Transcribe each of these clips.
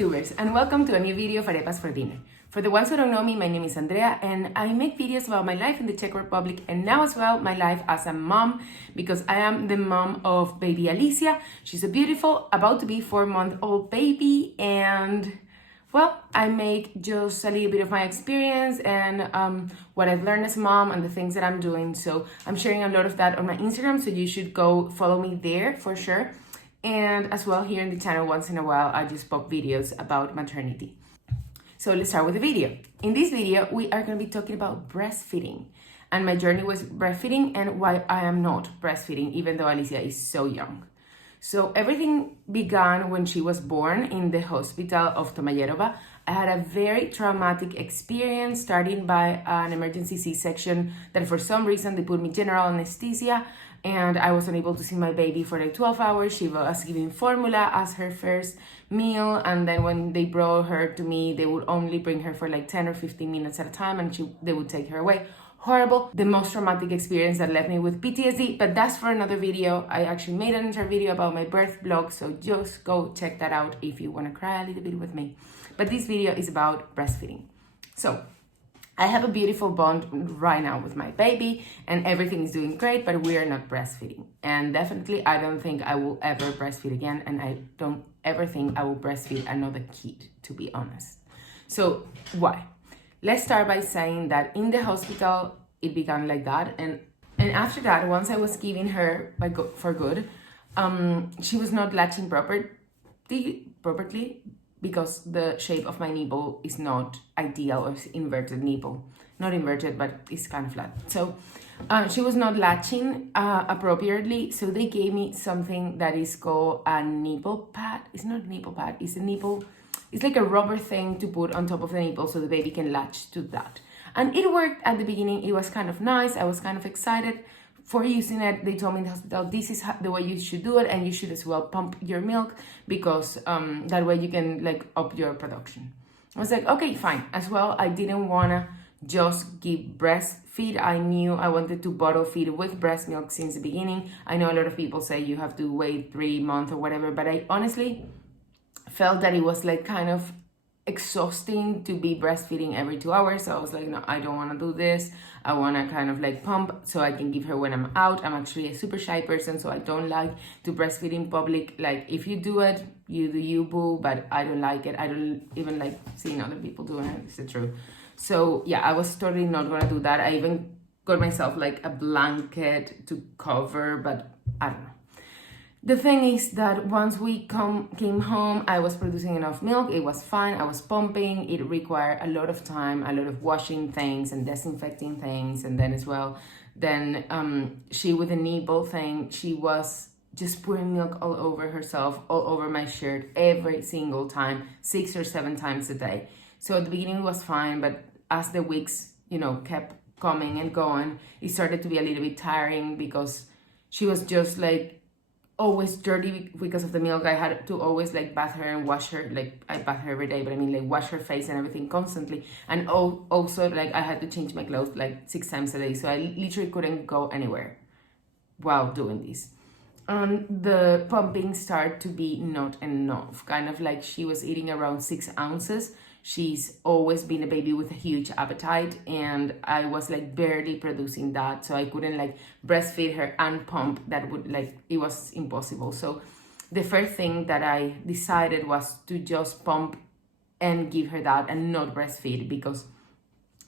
YouTubers, and welcome to a new video of Arepas for dinner. For the ones who don't know me, my name is Andrea and I make videos about my life in the Czech Republic and now as well my life as a mom, because I am the mom of baby Alicia. She's a beautiful, about to be 4-month-old baby, and well, I make just a little bit of my experience and what I've learned as a mom and the things that I'm doing. So I'm sharing a lot of that on my Instagram, so you should go follow me there for sure. And as well here in the channel, once in a while, I just pop videos about maternity. So let's start with the video. In this video, we are going to be talking about breastfeeding and my journey with breastfeeding and why I am not breastfeeding, even though Alicia is so young. So everything began when she was born in the hospital of Arepas. I had a very traumatic experience, starting by an emergency C-section that for some reason they put me general anesthesia and I was unable to see my baby for like 12 hours. She was giving formula as her first meal, and then when they brought her to me, they would only bring her for like 10 or 15 minutes at a time and they would take her away. Horrible, the most traumatic experience that left me with PTSD, but that's for another video. I actually made an entire video about my birth blog, so just go check that out if you want to cry a little bit with me. But this video is about breastfeeding. So I have a beautiful bond right now with my baby and everything is doing great, but we are not breastfeeding. And definitely I don't think I will ever breastfeed again, and I don't ever think I will breastfeed another kid, to be honest. So why? Let's start by saying that in the hospital, it began like that. And after that, once I was giving her for good, she was not latching properly because the shape of my nipple is not ideal, or inverted nipple. Not inverted, but it's kind of flat. So she was not latching appropriately. So they gave me something that is called a nipple pad. It's not a nipple pad, it's a nipple. It's like a rubber thing to put on top of the nipple so the baby can latch to that. And it worked at the beginning. It was kind of nice. I was kind of excited for using it. They told me in the hospital, this is the way you should do it, and you should as well pump your milk because that way you can like up your production. I was like, okay, fine. As well, I didn't want to just give breastfeed. I knew I wanted to bottle feed with breast milk since the beginning. I know a lot of people say you have to wait 3 months or whatever, but I honestly felt that it was like kind of exhausting to be breastfeeding every 2 hours. So I was like, no, I don't want to do this. I want to kind of like pump so I can give her when I'm out. I'm actually a super shy person, so I don't like to breastfeed in public. Like if you do it, you do you, boo, but I don't like it. I don't even like seeing other people doing it. It's the truth. So yeah, I was totally not going to do that. I even got myself like a blanket to cover, but I don't know. The thing is that once we came home, I was producing enough milk. It was fine. I was pumping. It required a lot of time, a lot of washing things and disinfecting things. And then as well, she with the nipple thing, she was just pouring milk all over herself, all over my shirt every single time, 6 or 7 times a day. So at the beginning it was fine, but as the weeks, kept coming and going, it started to be a little bit tiring because she was just like always dirty because of the milk. I had to always like bath her and wash her. Like I bath her every day, but I mean like wash her face and everything constantly. And also like I had to change my clothes like 6 times a day. So I literally couldn't go anywhere while doing this. And the pumping started to be not enough. Kind of like she was eating around 6 ounces. She's always been a baby with a huge appetite, and I was like barely producing that, so I couldn't like breastfeed her and pump. That would like, it was impossible. So the first thing that I decided was to just pump and give her that and not breastfeed, because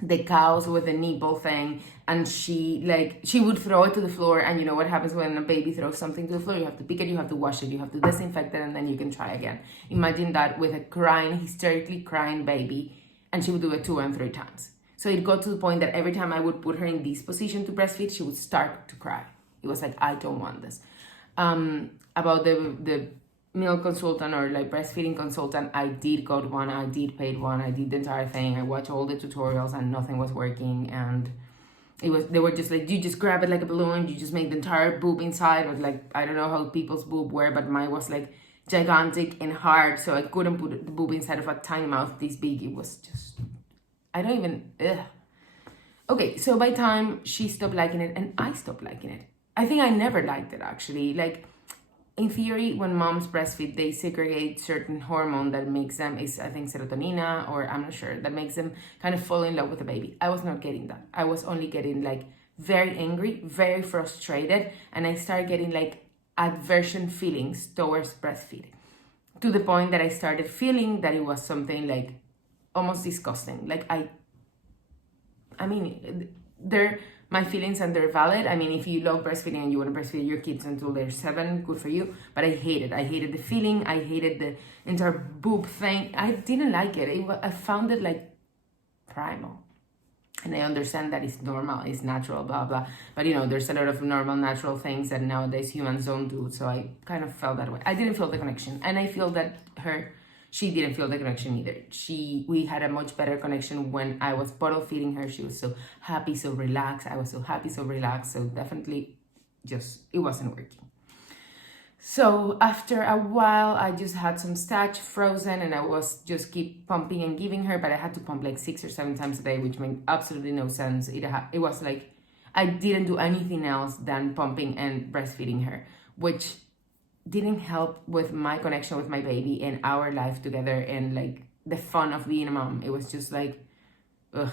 the cows with the nipple thing, and she would throw it to the floor, and you know what happens when a baby throws something to the floor? You have to pick it, you have to wash it, you have to disinfect it, and then you can try again. Imagine that with a hysterically crying baby, and she would do it 2 and 3 times. So it got to the point that every time I would put her in this position to breastfeed, she would start to cry. It was like, I don't want this. About the milk consultant or like breastfeeding consultant, I did got one, I did paid one, I did the entire thing, I watched all the tutorials and nothing was working. And they were just like, you just grab it like a balloon, you just make the entire boob inside. Or like, I don't know how people's boob were, but mine was like gigantic and hard, so I couldn't put the boob inside of a tiny mouth this big. It was just, I don't even, Okay, so by time she stopped liking it and I stopped liking it. I think I never liked it actually. Like in theory, when moms breastfeed, they segregate certain hormone that makes them, is I think serotonin, or I'm not sure, that makes them kind of fall in love with the baby. I was not getting that. I was only getting like very angry, very frustrated, and I started getting like aversion feelings towards breastfeeding, to the point that I started feeling that it was something like almost disgusting. Like I mean, my feelings, and they're valid. I mean, if you love breastfeeding and you want to breastfeed your kids until they're 7, good for you. But I hated the feeling. I hated the entire boob thing. I didn't like it. I found it like primal. And I understand that it's normal, it's natural, blah, blah. But there's a lot of normal, natural things that nowadays humans don't do. So I kind of felt that way. I didn't feel the connection. And I feel that she didn't feel the connection either. We had a much better connection when I was bottle feeding her. She was so happy, so relaxed. I was so happy, so relaxed. So definitely it wasn't working. So after a while, I just had some starch frozen, and I was just keep pumping and giving her, but I had to pump like 6 or 7 times a day, which made absolutely no sense. It was like I didn't do anything else than pumping and breastfeeding her, which didn't help with my connection with my baby and our life together and like the fun of being a mom. It was just like, ugh.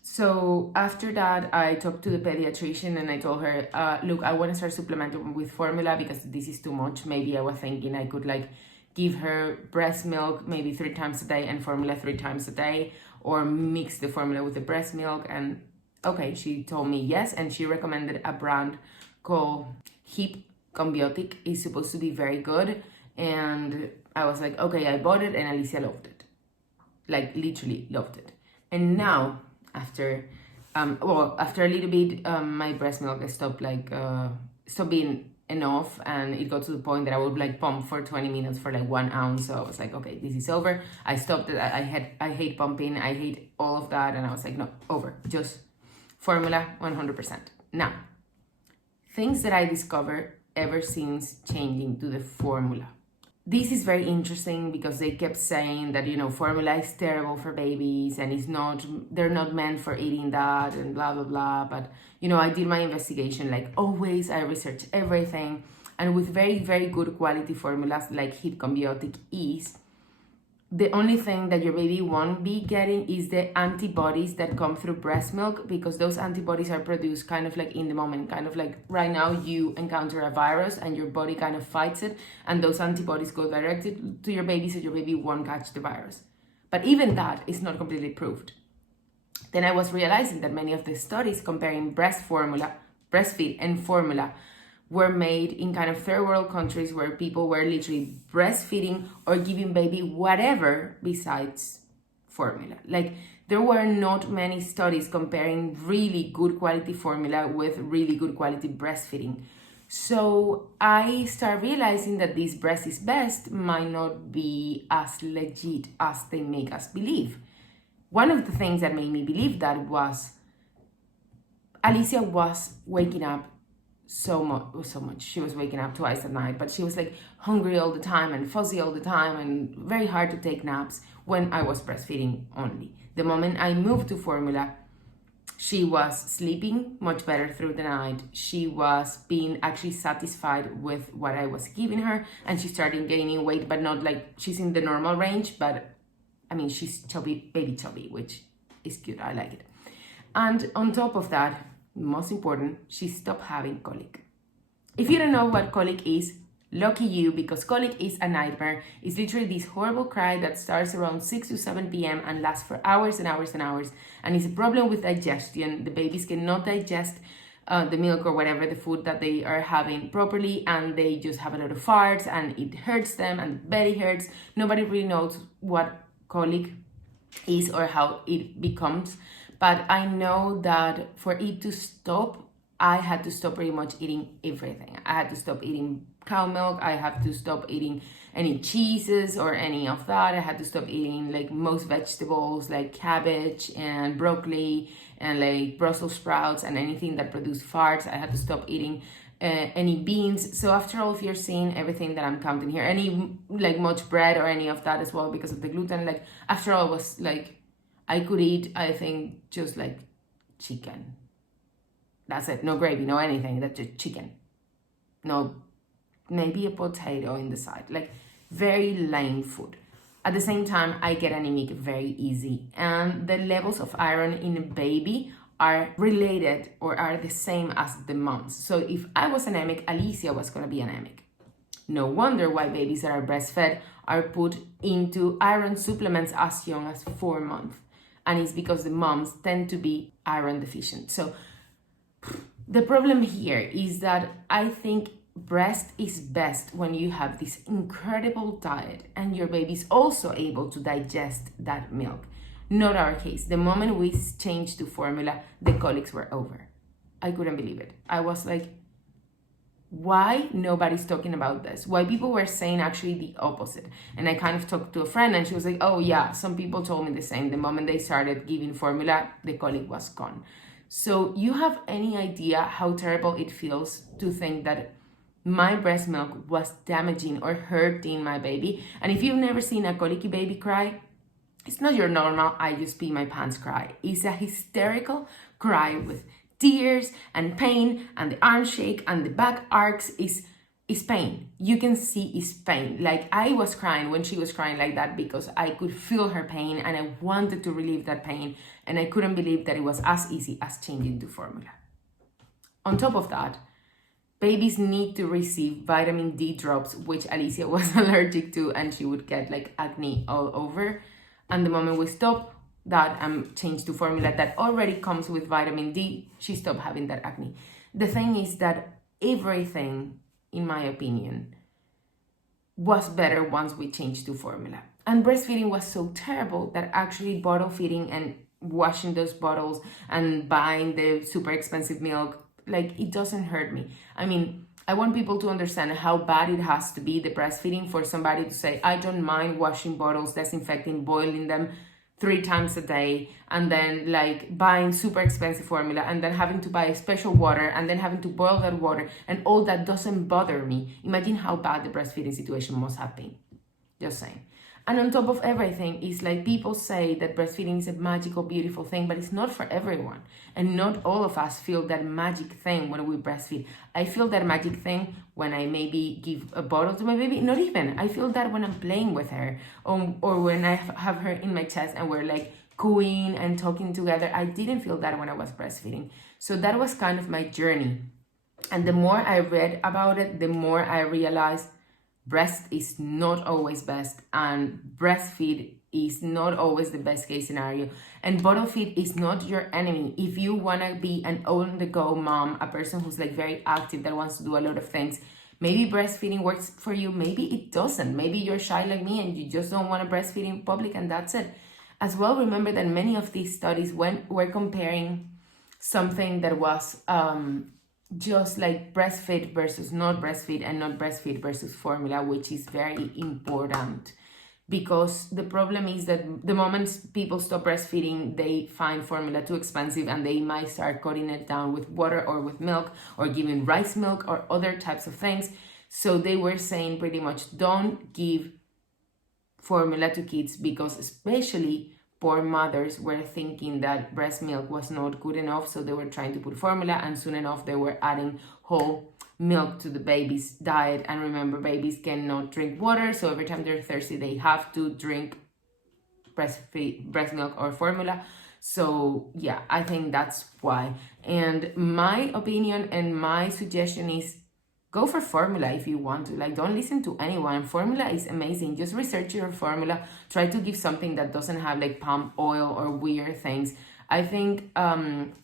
So after that, I talked to the pediatrician and I told her, look, I want to start supplementing with formula because this is too much. Maybe I was thinking I could like give her breast milk maybe 3 times a day and formula 3 times a day, or mix the formula with the breast milk. And okay, she told me yes, and she recommended a brand called Hip Combiotic. Is supposed to be very good, and I was like, okay, I bought it, and Alicia loved it, like literally loved it. And now after a little bit, my breast milk stopped being enough, and it got to the point that I would like pump for 20 minutes for like 1 ounce. So I was like, okay, this is over. I stopped it. I hate pumping, I hate all of that, and I was like, no, over, just formula 100%. Now, things that I discovered ever since changing to the formula. This is very interesting because they kept saying that, formula is terrible for babies and they're not meant for eating that and blah, blah, blah. But, I did my investigation like always. I researched everything. And with very, very good quality formulas like Hip Combiotic is, the only thing that your baby won't be getting is the antibodies that come through breast milk, because those antibodies are produced kind of like in the moment, kind of like right now you encounter a virus and your body kind of fights it, and those antibodies go directly to your baby, so your baby won't catch the virus. But even that is not completely proved. Then I was realizing that many of the studies comparing breastfeed and formula were made in kind of third world countries where people were literally breastfeeding or giving baby whatever besides formula. Like there were not many studies comparing really good quality formula with really good quality breastfeeding. So I started realizing that this breast is best might not be as legit as they make us believe. One of the things that made me believe that was Alicia was waking up so much. She was waking up twice a night, but she was like hungry all the time and fuzzy all the time and very hard to take naps when I was breastfeeding only. The moment I moved to formula, she was sleeping much better through the night. She was being actually satisfied with what I was giving her, and she started gaining weight, but not like she's in the normal range, but I mean, she's chubby, baby chubby, which is cute. I like it. And on top of that, most important, she stopped having colic. If you don't know what colic is, lucky you, because colic is a nightmare. It's literally this horrible cry that starts around 6 to 7 p.m. and lasts for hours and hours and hours. And it's a problem with digestion. The babies cannot digest the milk or whatever, the food that they are having properly, and they just have a lot of farts and it hurts them and the belly hurts. Nobody really knows what colic is or how it becomes. But I know that for it to stop, I had to stop pretty much eating everything. I had to stop eating cow milk. I had to stop eating any cheeses or any of that. I had to stop eating like most vegetables like cabbage and broccoli and like Brussels sprouts and anything that produced farts. I had to stop eating any beans. So after all, if you're seeing everything that I'm counting here, any like much bread or any of that as well because of the gluten, like after all was like, I could eat, I think, just like chicken. That's it. No gravy, no anything. That's just chicken. No maybe a potato in the side, like very lame food. At the same time, I get anemic very easy, and the levels of iron in a baby are related or are the same as the moms. So if I was anemic, Alicia was going to be anemic. No wonder why babies that are breastfed are put into iron supplements as young as 4 months. And it's because the moms tend to be iron deficient. So the problem here is that I think breast is best when you have this incredible diet and your baby's also able to digest that milk. Not our case. The moment we changed to formula, the colics were over. I couldn't believe it. I was like, why nobody's talking about this? Why people were saying actually the opposite? And I kind of talked to a friend and she was like, oh yeah, some people told me the same. The moment they started giving formula, the colic was gone. So you have any idea how terrible it feels to think that my breast milk was damaging or hurting my baby? And if you've never seen a colicky baby cry, it's not your normal, I just pee my pants cry. It's a hysterical cry with tears and pain, and the arm shake and the back arcs is pain. You can see it's pain. Like I was crying when she was crying like that because I could feel her pain and I wanted to relieve that pain, and I couldn't believe that it was as easy as changing to formula. On top of that, babies need to receive vitamin D drops, which Alicia was allergic to, and she would get like acne all over. And the moment we stop that and change to formula that already comes with vitamin D, she stopped having that acne. The thing is that everything, in my opinion, was better once we changed to formula. And breastfeeding was so terrible that actually bottle feeding and washing those bottles and buying the super expensive milk, like it doesn't hurt me. I mean, I want people to understand how bad it has to be, the breastfeeding, for somebody to say, I don't mind washing bottles, disinfecting, boiling them 3 times a day, and then like buying super expensive formula and then having to buy special water and then having to boil that water, and all that doesn't bother me. Imagine how bad the breastfeeding situation must have been. Just saying. And on top of everything, it's like people say that breastfeeding is a magical, beautiful thing, but it's not for everyone. And not all of us feel that magic thing when we breastfeed. I feel that magic thing when I maybe give a bottle to my baby. Not even. I feel that when I'm playing with her, or when I have her in my chest and we're like cooing and talking together. I didn't feel that when I was breastfeeding. So that was kind of my journey. And the more I read about it, the more I realized breast is not always best, and breastfeed is not always the best case scenario, and bottle feed is not your enemy. If you want to be an on-the-go mom, a person who's like very active, that wants to do a lot of things, maybe breastfeeding works for you, maybe it doesn't. Maybe you're shy like me and you just don't want to breastfeed in public, and that's it. As well, remember that many of these studies were comparing something that was just like breastfeed versus not breastfeed, and not breastfeed versus formula, which is very important, because the problem is that the moment people stop breastfeeding, they find formula too expensive and they might start cutting it down with water or with milk or giving rice milk or other types of things. So they were saying pretty much don't give formula to kids, because especially poor mothers were thinking that breast milk was not good enough, so they were trying to put formula, and soon enough they were adding whole milk to the baby's diet. And remember, babies cannot drink water, so every time they're thirsty they have to drink breast milk or formula. So yeah, I think that's why. And my opinion and my suggestion is go for formula if you want to. Like, don't listen to anyone. Formula is amazing. Just research your formula. Try to give something that doesn't have like palm oil or weird things. I think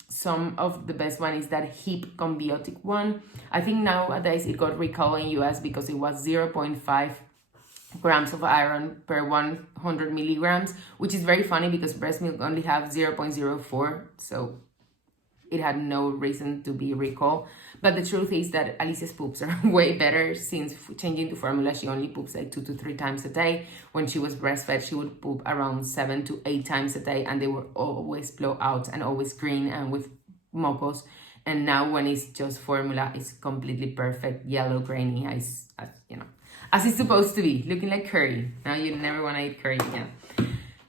some of the best one is that hip combiotic one. I think nowadays it got recalled in US because it was 0.5 grams of iron per 100 milligrams, which is very funny because breast milk only have 0.04. So it had no reason to be recalled. But the truth is that Alicia's poops are way better since changing to formula. She only poops like 2 to 3 times a day. When she was breastfed, she would poop around 7 to 8 times a day, and they were always blow out and always green and with mocos. And now when it's just formula, it's completely perfect, yellow, grainy, as it's supposed to be, looking like curry. Now you never want to eat curry again.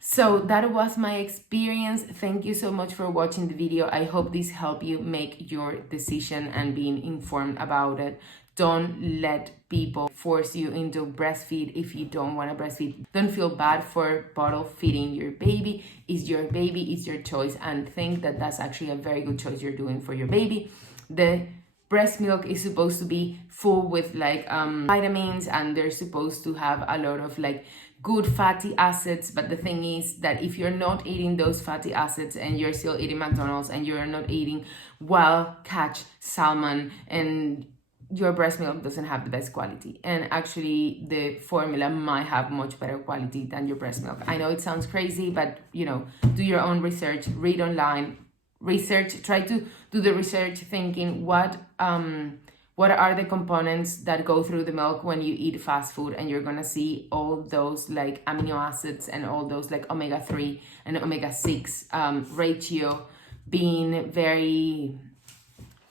So that was my experience. Thank you so much for watching the video. I hope this helped you make your decision and being informed about it. Don't let people force you into breastfeed if you don't want to breastfeed. Don't feel bad for bottle feeding your baby. It's your baby, it's your choice, and think that that's actually a very good choice you're doing for your baby. The breast milk is supposed to be full with like vitamins, and they're supposed to have a lot of like good fatty acids. But the thing is that if you're not eating those fatty acids and you're still eating McDonald's and you're not eating wild catch salmon, and your breast milk doesn't have the best quality, and actually the formula might have much better quality than your breast milk. I know it sounds crazy, but you know, do your own research, read online, research, try to do the research thinking what are the components that go through the milk when you eat fast food, and you're gonna see all those like amino acids and all those like omega-3 and omega-6 ratio being very,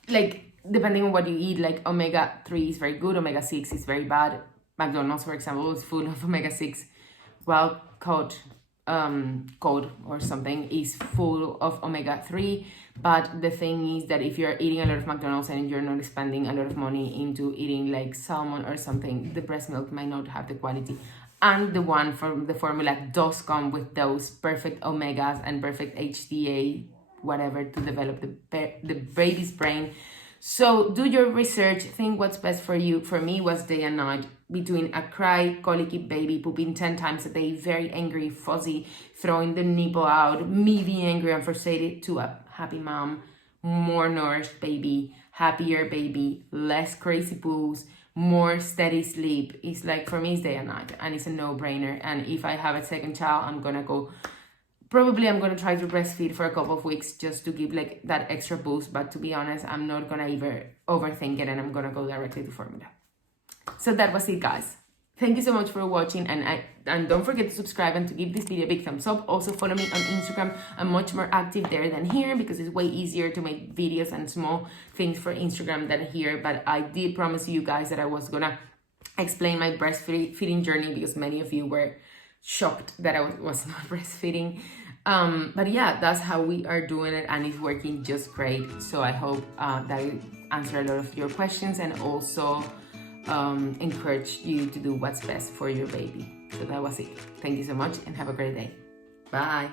like, depending on what you eat, like omega-3 is very good, omega-6 is very bad. McDonald's, for example, is full of omega-6. Well, cod or something is full of omega-3. But the thing is that if you're eating a lot of McDonald's and you're not spending a lot of money into eating like salmon or something, the breast milk might not have the quality. And the one from the formula does come with those perfect omegas and perfect HDA, whatever, to develop the baby's brain. So do your research, think what's best for you. For me, it was day and night, between a cry, colicky baby, pooping 10 times a day, very angry, fuzzy, throwing the nipple out, me being angry and frustrated, to a happy mom, more nourished baby, happier baby, less crazy poos, more steady sleep. It's like, for me, it's day and night, and it's a no-brainer. And if I have a second child, I'm gonna try to breastfeed for a couple of weeks just to give like that extra boost. But to be honest, I'm not gonna even overthink it, and I'm gonna go directly to formula. So that was it, guys. Thank you so much for watching, and don't forget to subscribe and to give this video a big thumbs up. Also follow me on Instagram. I'm much more active there than here because it's way easier to make videos and small things for Instagram than here. But I did promise you guys that I was gonna explain my breastfeeding journey, because many of you were shocked that I was not breastfeeding. But yeah, that's how we are doing it, and it's working just great. So I hope that it answered a lot of your questions, and also encourage you to do what's best for your baby. So that was it. Thank you so much, and have a great day. Bye.